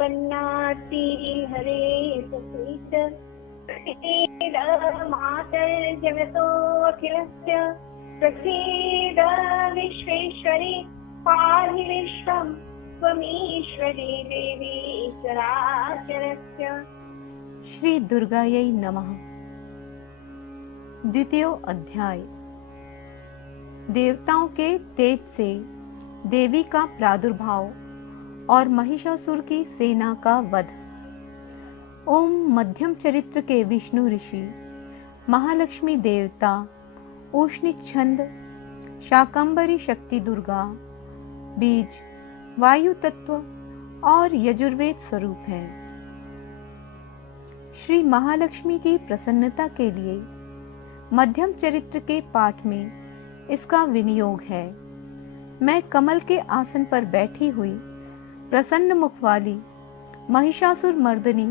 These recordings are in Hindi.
प्रपन्नाति हरे ससीत प्रसीद मातर्जगतो अखिलस्य प्रसीद विश्वेश्वरी पाहि विश्वं त्वमीश्वरी देवी चराचरस्य। श्री दुर्गायै नमः। द्वितीय अध्याय। देवताओं के तेज से देवी का प्रादुर्भाव और महिषासुर की सेना का वध। ओम मध्यम चरित्र के विष्णु ऋषि, महालक्ष्मी देवता, उष्णिक छंद, शाकंभरी शक्ति दुर्गा, बीज, वायु तत्व और यजुर्वेद स्वरूप है। श्री महालक्ष्मी की प्रसन्नता के लिए मध्यम चरित्र के पाठ में इसका विनियोग है। मैं कमल के आसन पर बैठी हुई प्रसन्न मुख वाली महिषासुर मर्दिनी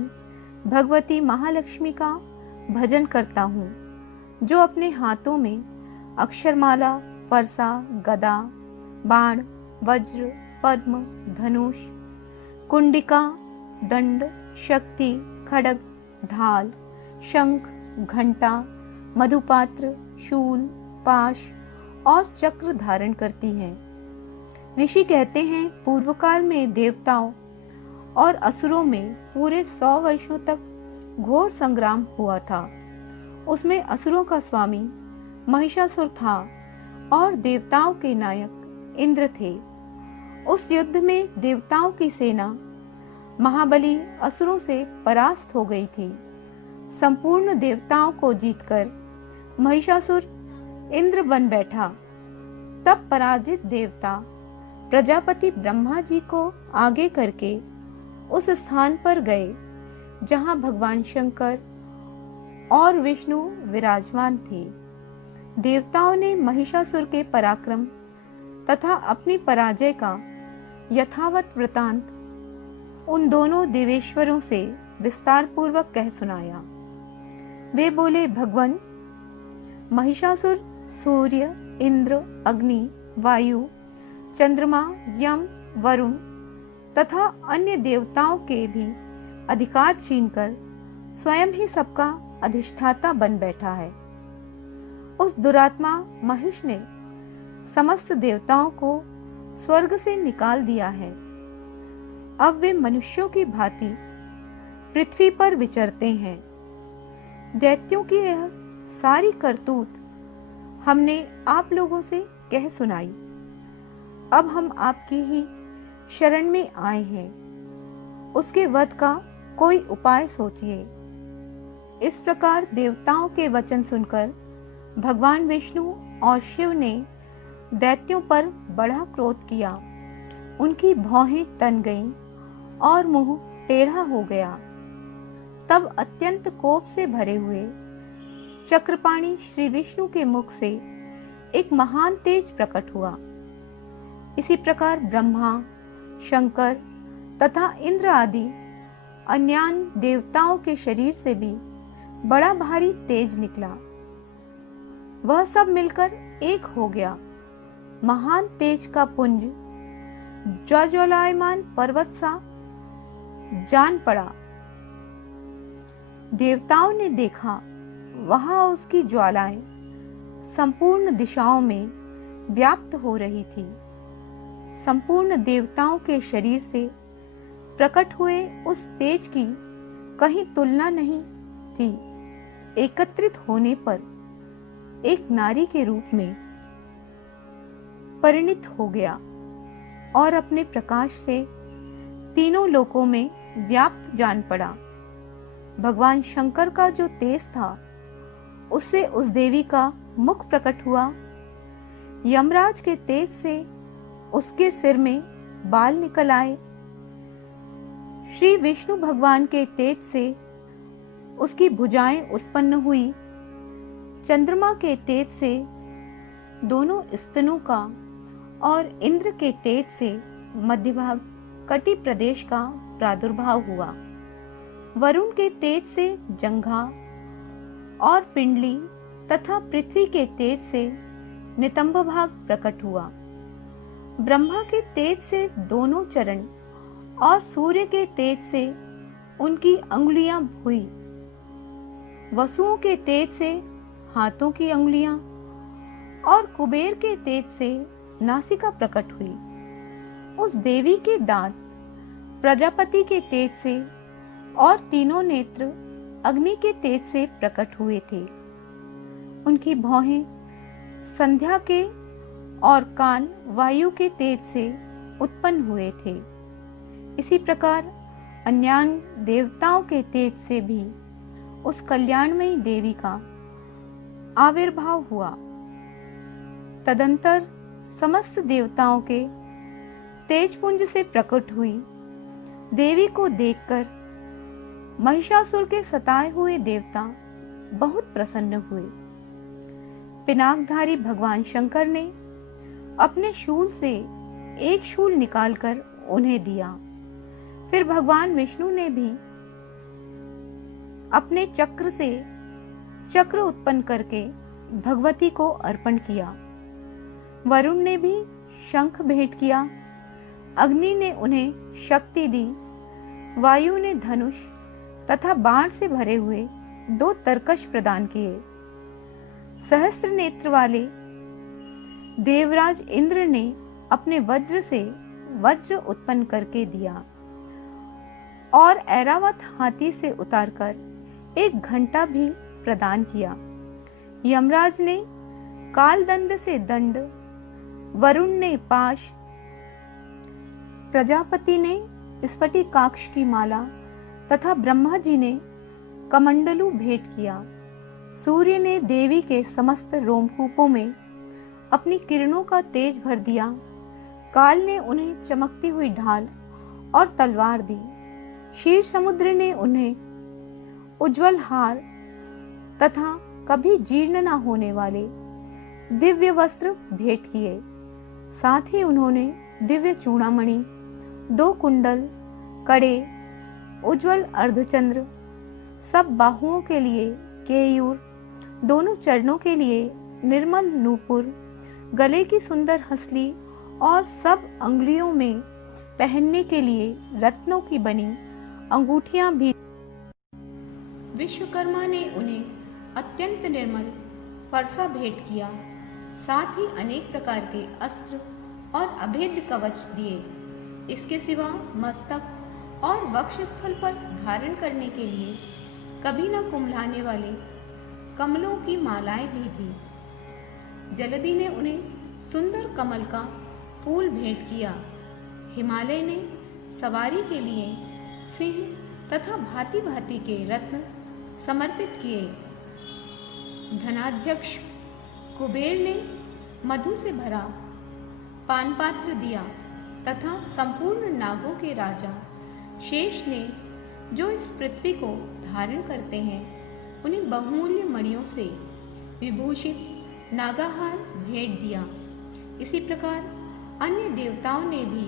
भगवती महालक्ष्मी का भजन करता हूँ, जो अपने हाथों में अक्षरमाला, फरसा, गदा, बाण, वज्र, पद्म, धनुष, कुंडिका, दंड, शक्ति, खड्ग, ढाल, शंख, घंटा, मधुपात्र, शूल, पाश और चक्र धारण करती है। ऋषि कहते हैं, पूर्व काल में देवताओं और असुरों में पूरे 100 वर्षों तक घोर संग्राम हुआ था। उसमें असुरों का स्वामी महिषासुर था और देवताओं के नायक इंद्र थे। उस युद्ध में देवताओं की सेना महाबली असुरों से परास्त हो गई थी। संपूर्ण देवताओं को जीतकर महिषासुर इंद्र बन बैठा। तब पराजित देवता प्रजापति ब्रह्मा जी को आगे करके उस स्थान पर गए जहां भगवान शंकर और विष्णु विराजमान थे। देवताओं ने महिषासुर के पराक्रम तथा अपनी पराजय का यथावत वृतांत उन दोनों देवेश्वरों से विस्तार पूर्वक कह सुनाया। वे बोले, भगवान, महिषासुर सूर्य, इंद्र, अग्नि, वायु, चंद्रमा, यम, वरुण तथा अन्य देवताओं के भी अधिकार छीनकर स्वयं ही सबका अधिष्ठाता बन बैठा है। उस दुरात्मा महिष ने समस्त देवताओं को स्वर्ग से निकाल दिया है। अब वे मनुष्यों की भांति पृथ्वी पर विचरते हैं। दैत्यों की यह सारी करतूत हमने आप लोगों से कह सुनाई। अब हम आपकी ही शरण में आए हैं। उसके वध का कोई उपाय सोचिए। इस प्रकार देवताओं के वचन सुनकर भगवान विष्णु और शिव ने दैत्यों पर बड़ा क्रोध किया। उनकी भौहें तन गईं और मुंह टेढ़ा हो गया। तब अत्यंत कोप से भरे हुए चक्रपाणी श्री विष्णु के मुख से एक महान तेज प्रकट हुआ। इसी प्रकार ब्रह्मा, शंकर तथा इंद्र आदि अन्य देवताओं के शरीर से भी बड़ा भारी तेज निकला। वह सब मिलकर एक हो गया। महान तेज का पुंज ज्वालायमान पर्वत सा जान पड़ा। देवताओं ने देखा, वहां उसकी ज्वालाएं संपूर्ण दिशाओं में व्याप्त हो रही थी। संपूर्ण देवताओं के शरीर से प्रकट हुए उस तेज की कहीं तुलना नहीं थी। एकत्रित होने पर एक नारी के रूप में परिणित हो गया और अपने प्रकाश से तीनों लोकों में व्याप्त जान पड़ा। भगवान शंकर का जो तेज था, उससे उस देवी का मुख प्रकट हुआ। यमराज के तेज से उसके सिर में बाल निकल आए। श्री विष्णु भगवान के तेज से उसकी भुजाएं उत्पन्न हुई। चंद्रमा के तेज से दोनों स्तनों का और इंद्र के तेज से मध्य भाग कटी प्रदेश का प्रादुर्भाव हुआ। वरुण के तेज से जंघा और पिंडली तथा पृथ्वी के तेज से नितंब भाग प्रकट हुआ। ब्रह्मा के तेज से दोनों चरण और सूर्य के तेज से उनकी अंगुलियां हुई, वसुओं के तेज से हाथों की अंगुलियां और कुबेर के तेज से नासिका प्रकट हुई। उस देवी के दांत प्रजापति के तेज से और तीनों नेत्र अग्नि के तेज से प्रकट हुए थे। उनकी भौहें संध्या के और कान वायु के तेज से उत्पन्न हुए थे। इसी प्रकार अन्यान्य देवताओं के तेज से भी उस कल्याणमयी देवी का आविर्भाव हुआ। तदंतर समस्त देवताओं के तेजपुंज से प्रकट हुई देवी को देखकर महिषासुर के सताए हुए देवता बहुत प्रसन्न हुए। पिनाकधारी भगवान शंकर ने अपने शूल से एक शूल निकालकर उन्हें दिया। फिर भगवान विष्णु ने भी अपने चक्र से चक्र उत्पन्न करके भगवती को अर्पण किया। वरुण ने भी शंख भेंट किया, अग्नि ने उन्हें शक्ति दी, वायु ने धनुष तथा बाण से भरे हुए 2 तरकश प्रदान किए। सहस्त्र नेत्र वाले देवराज इंद्र ने अपने वज्र से वज्र उत्पन्न करके दिया और ऐरावत हाथी से उतारकर एक घंटा भी प्रदान किया। यमराज ने कालदंड से दंड, वरुण ने पाश, प्रजापति ने स्फटिकाक्ष की माला तथा ब्रह्मा जी ने कमंडलू भेंट किया। सूर्य ने देवी के समस्त रोमकूपों में अपनी किरणों का तेज भर दिया। काल ने उन्हें चमकती हुई ढाल और तलवार दी। क्षीर समुद्र ने उन्हें उज्जवल हार तथा कभी जीर्ण न होने वाले दिव्य वस्त्र भेंट किए। साथ ही उन्होंने दिव्य चूड़ामणि, 2 कुंडल, कड़े, उज्जवल अर्धचंद्र, सब बाहुओं के लिए केयूर, दोनों चरणों के लिए निर्मल नूपुर, गले की सुंदर हंसली और सब अंगुलियों में पहनने के लिए रत्नों की बनी अंगूठियां भी। विश्वकर्मा ने उन्हें अत्यंत निर्मल फरसा भेंट किया। साथ ही अनेक प्रकार के अस्त्र और अभेद्य कवच दिए। इसके सिवा मस्तक और वक्षस्थल पर धारण करने के लिए कभी न कुम्हलाने वाले कमलों की मालाएं भी थी। जलधि ने उन्हें सुंदर कमल का फूल भेंट किया। हिमालय ने सवारी के लिए सिंह तथा भांति भांति के रत्न समर्पित किए। धनाध्यक्ष कुबेर ने मधु से भरा पानपात्र दिया तथा संपूर्ण नागों के राजा शेष ने, जो इस पृथ्वी को धारण करते हैं, उन्हें बहुमूल्य मणियों से विभूषित नागाहार भेंट दिया। इसी प्रकार अन्य देवताओं ने भी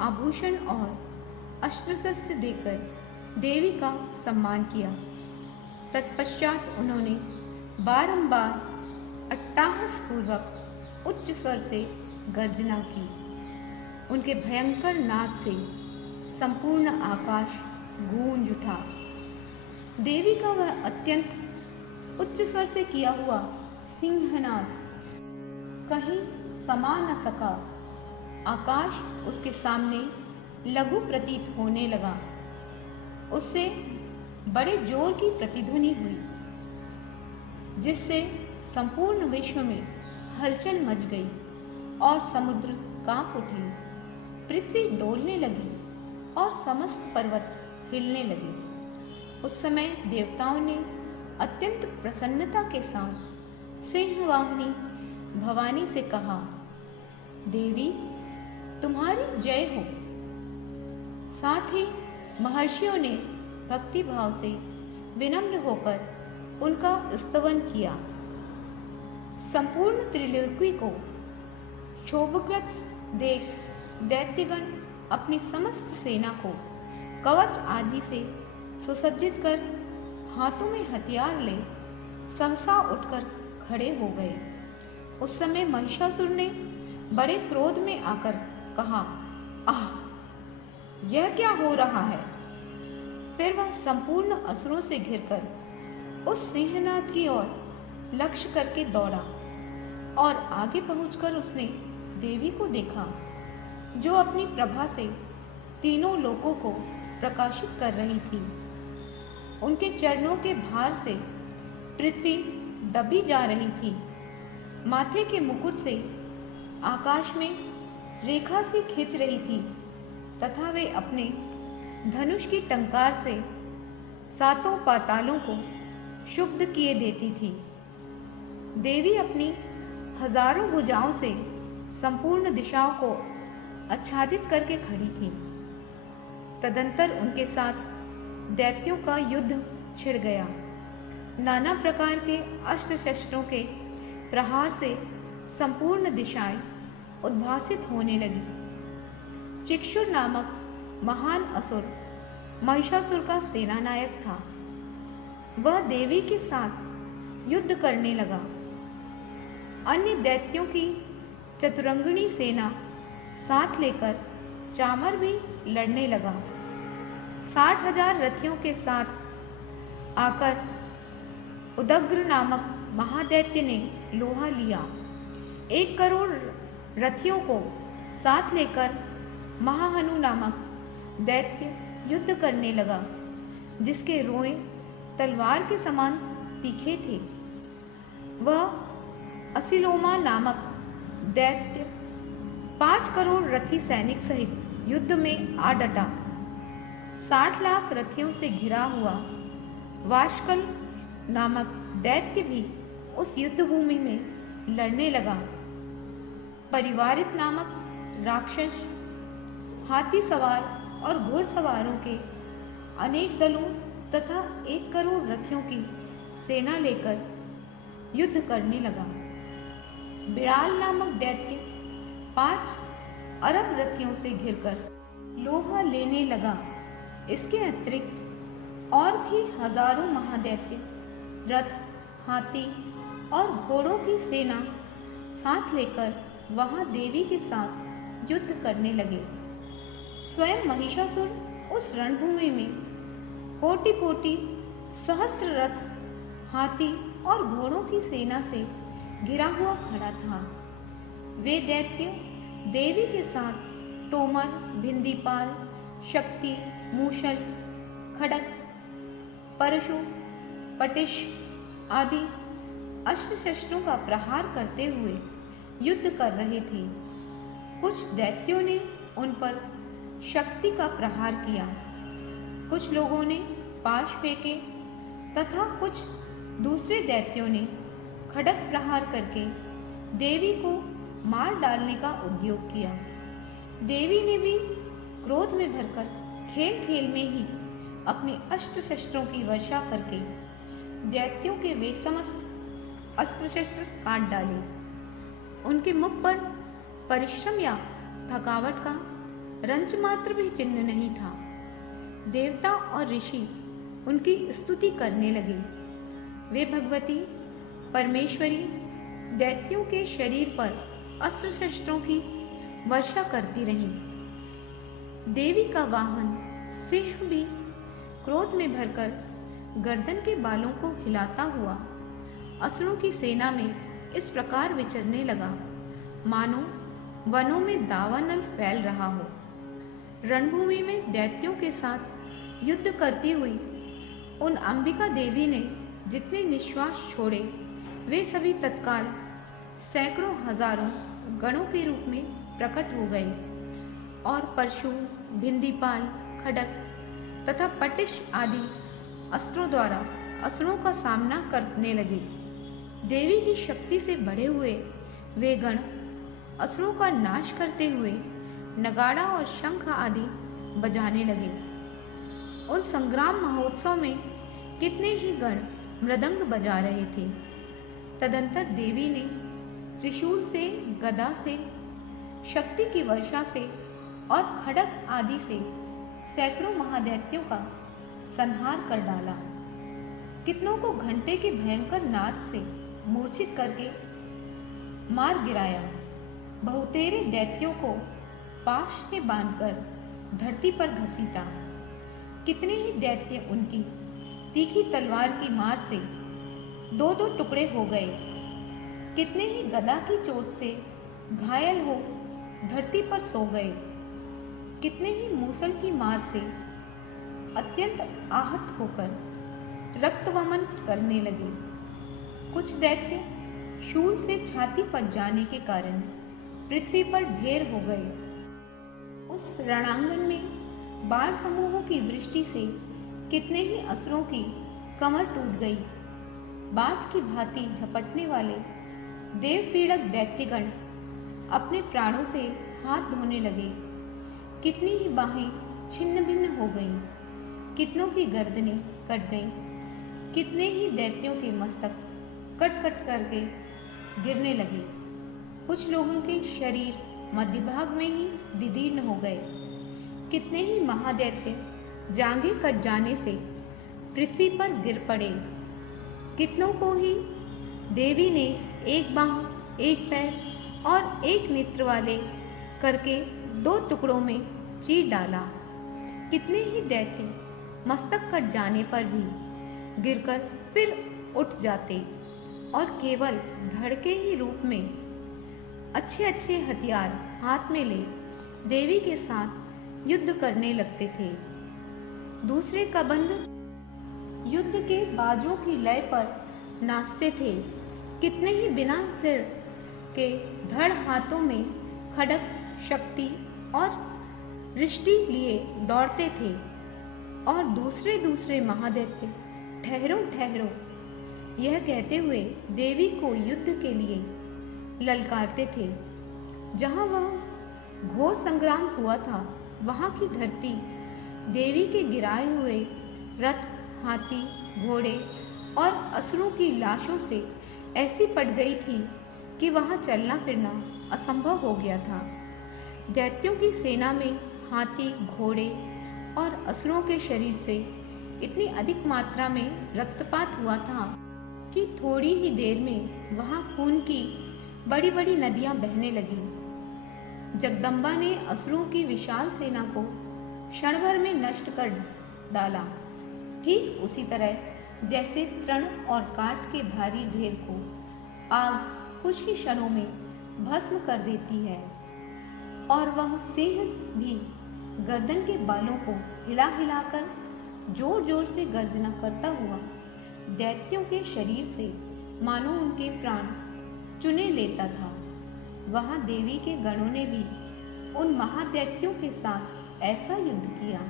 आभूषण और अस्त्र शस्त्र देकर देवी का सम्मान किया। तत्पश्चात उन्होंने बारंबार अट्टाहस पूर्वक उच्च स्वर से गर्जना की। उनके भयंकर नाद से संपूर्ण आकाश गूंज उठा। देवी का वह अत्यंत उच्च स्वर से किया हुआ सिंहनाद कहीं समा न सका। आकाश उसके सामने लघु प्रतीत होने लगा। उससे बड़े जोर की प्रतिध्वनि हुई, जिससे संपूर्ण विश्व में हलचल मच गई और समुद्र कांप उठे। पृथ्वी डोलने लगी और समस्त पर्वत हिलने लगे। उस समय देवताओं ने अत्यंत प्रसन्नता के साथ सिंहवाहिनी भवानी से कहा, देवी तुम्हारी जय हो। साथ ही महर्षियों ने भक्ति भाव से विनम्र होकर उनका स्तवन किया। संपूर्ण त्रिलोकी को क्षोभग्रस्त देख दैत्यगण अपनी समस्त सेना को कवच आदि से सुसज्जित कर हाथों में हथियार ले सहसा उठकर खड़े हो गए। उस समय महिषासुर ने बड़े क्रोध में आकर कहा, आह! यह क्या हो रहा है? फिर वह संपूर्ण असुरों से घिरकर उस सिंहनाद की ओर लक्ष्य करके दौड़ा और आगे पहुंचकर उसने देवी को देखा, जो अपनी प्रभा से तीनों लोकों को प्रकाशित कर रही थी। उनके चरणों के भार से पृथ्वी दबी जा रही थी। माथे के मुकुट से आकाश में रेखा सी खींच रही थी तथा वे अपने धनुष की टंकार से सातों पातालों को शुद्ध किए देती थी। देवी अपनी हजारों भुजाओं से संपूर्ण दिशाओं को आच्छादित करके खड़ी थी। तदंतर उनके साथ दैत्यों का युद्ध छिड़ गया। नाना प्रकार के अस्त्र शस्त्रों के प्रहार से संपूर्ण दिशाएं उद्भासित होने लगी। चिक्षुर नामक महान असुर महिषासुर का सेनानायक था। वह देवी के साथ युद्ध करने लगा। अन्य दैत्यों की चतुरंगिणी सेना साथ लेकर चामर भी लड़ने लगा। 60,000 रथियों के साथ आकर उदग्र नामक महादैत्य ने लोहा लिया। 1 करोड़ रथियों को साथ लेकर महाहनु नामक दैत्य युद्ध करने लगा, जिसके रोए तलवार के समान तीखे थे। वह असिलोमा नामक दैत्य 5 करोड़ रथी सैनिक सहित युद्ध में आ डटा। 60 लाख रथियों से घिरा हुआ वाशकल नामक दैत्य भी उस युद्ध भूमि में लड़ने लगा। परिवारित नामक राक्षस हाथी सवार और घुड़सवारों के अनेक दलों तथा 1 करोड़ रथियों की सेना लेकर युद्ध करने लगा। बिड़ाल नामक दैत्य 5 अरब रथियों से घिरकर लोहा लेने लगा। इसके अतिरिक्त और भी हजारों महादैत्य रथ, हाथी और घोड़ों की सेना साथ लेकर वहां देवी के साथ युद्ध करने लगे। स्वयं महिषासुर उस रणभूमि में कोटि कोटि सहस्त्र रथ, हाथी और घोड़ों की सेना से घिरा हुआ खड़ा था। वे दैत्य देवी के साथ तोमर, भिंदीपाल, शक्ति, मूषल, खड़ग, परशु, पटिश आदि अस्त्र शस्त्रों का प्रहार करते हुए युद्ध कर रहे थे। कुछ दैत्यों ने उन पर शक्ति का प्रहार किया, कुछ लोगों ने पाश फेंके तथा कुछ दूसरे दैत्यों ने खड़ग प्रहार करके देवी को मार डालने का उद्योग किया। देवी ने भी क्रोध में भरकर खेल खेल में ही अपने अस्त्र शस्त्रों की वर्षा करके दैत्यों के वे समस्त अस्त्र शस्त्र काट डाले। उनके मुख पर परिश्रम या थकावट का रंच मात्र भी चिन्ह नहीं था। देवता और ऋषि उनकी स्तुति करने लगे। वे भगवती परमेश्वरी दैत्यों के शरीर पर अस्त्र शस्त्रों की वर्षा करती रहीं। देवी का वाहन सिंह भी क्रोध में भरकर गर्दन के बालों को हिलाता हुआ असुरों की सेना में इस प्रकार विचरने लगा, मानो वनों में दावानल फैल रहा हो। रणभूमि में दैत्यों के साथ युद्ध करती हुई उन अंबिका देवी ने जितने निश्वास छोड़े, वे सभी तत्काल सैकड़ों हजारों गणों के रूप में प्रकट हो गए और परशु, भिंदीपाल, खड़ग तथा पटिश आदि अस्त्रों द्वारा असुरों का सामना करने लगे। देवी की शक्ति से बढ़े हुए वे गण असुरों का नाश करते हुए नगाड़ा और शंख आदि बजाने लगे। उन संग्राम महोत्सव में कितने ही गण मृदंग बजा रहे थे। तदंतर देवी ने त्रिशूल से, गदा से, शक्ति की वर्षा से और खड़ग आदि से सैकड़ों महादैत्यों का संहार कर डाला। कितनों को घंटे के भयंकर नाद से मूर्छित करके मार गिराया। बहुतेरे दैत्यों को पाश से बांधकर धरती पर घसीटा। कितने ही दैत्य उनकी तीखी तलवार की मार से दो दो टुकड़े हो गए। कितने ही गदा की चोट से घायल हो धरती पर सो गए। कितने ही मूसल की मार से अत्यंत आहत होकर रक्तवमन करने लगे। कुछ दैत्य शूल से छाती फट जाने के कारण पृथ्वी पर ढेर हो गए। उस रणांगन में बाण समूहों की वृष्टि से कितने ही असुरों की कमर टूट गई। बाज की भांति झपटने वाले देव पीड़क दैत्यगण अपने प्राणों से हाथ धोने लगे। कितनी ही बाहें छिन्न भिन्न हो गईं, कितनों की गर्दनें कट गईं, कितने ही दैत्यों के मस्तक कट कट करके गिरने लगे। कुछ लोगों के शरीर मध्य भाग में ही विदीर्ण हो गए। कितने ही महादैत्य जांघें कट जाने से पृथ्वी पर गिर पड़े। कितनों को ही देवी ने एक बांह, एक पैर और एक नेत्र वाले करके दो टुकड़ों में चीर डाला। कितने ही दैत्य मस्तक कट जाने पर भी गिरकर फिर उठ जाते और केवल धड़ के ही रूप में अच्छे अच्छे हथियार हाथ में ले देवी के साथ युद्ध करने लगते थे। दूसरे कबंध युद्ध के बाजों की लय पर नाचते थे। कितने ही बिना सिर के धड़ हाथों में खड्ग, शक्ति और रिष्टि लिए दौड़ते थे। और दूसरे दूसरे महादैत्य ठहरो ठहरो यह कहते हुए देवी को युद्ध के लिए ललकारते थे। जहाँ वह घोर संग्राम हुआ था वहाँ की धरती देवी के गिराए हुए रथ, हाथी, घोड़े और असुरों की लाशों से ऐसी पट गई थी कि वहाँ चलना फिरना असंभव हो गया था। दैत्यों की सेना में हाथी, घोड़े और असुरों के शरीर से इतनी अधिक मात्रा में रक्तपात हुआ था कि थोड़ी ही देर में वहाँ खून की बड़ी बड़ी नदियां बहने लगी। जगदम्बा ने असुरों की विशाल सेना को क्षण भर में नष्ट कर डाला। ठीक उसी तरह जैसे तृण और काठ के भारी ढेर को आग कुछ ही क्षणों में भस्म कर देती है, और वह सिंह भी गर्दन के बालों को हिला हिलाकर जोर जोर से गर्जना करता हुआ दैत्यों के शरीर से मानो उनके प्राण चुने लेता था। वहां देवी के गणों ने भी उन महादैत्यों के साथ ऐसा युद्ध किया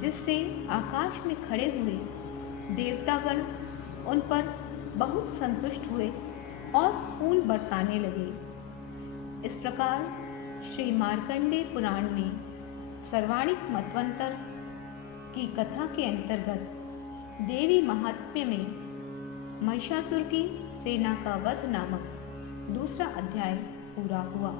जिससे आकाश में खड़े हुए देवतागण उन पर बहुत संतुष्ट हुए और फूल बरसाने लगे। इस प्रकार श्री मार्कंडेय पुराण में सर्वाणिक मतवंतर की कथा के अंतर्गत देवी महात्म्य में महिषासुर की सेना का वध नामक दूसरा अध्याय पूरा हुआ।